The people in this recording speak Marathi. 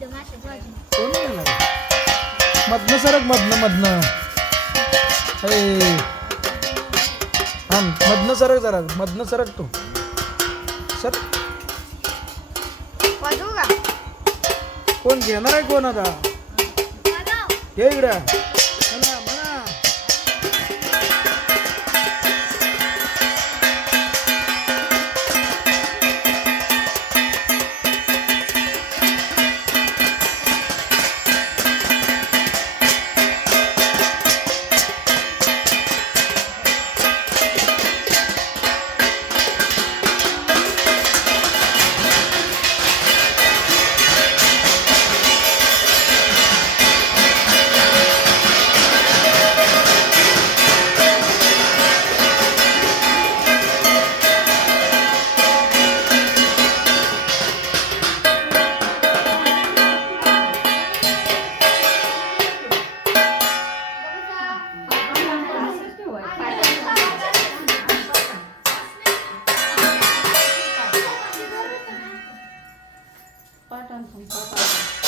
कोण येणार मधनं सरक मधनं हे हा मधनं सरक जरा मधनं सरक तू सर कोण घेणार आहे कोण आता हे इकडं म्हणा म्हणा पाठ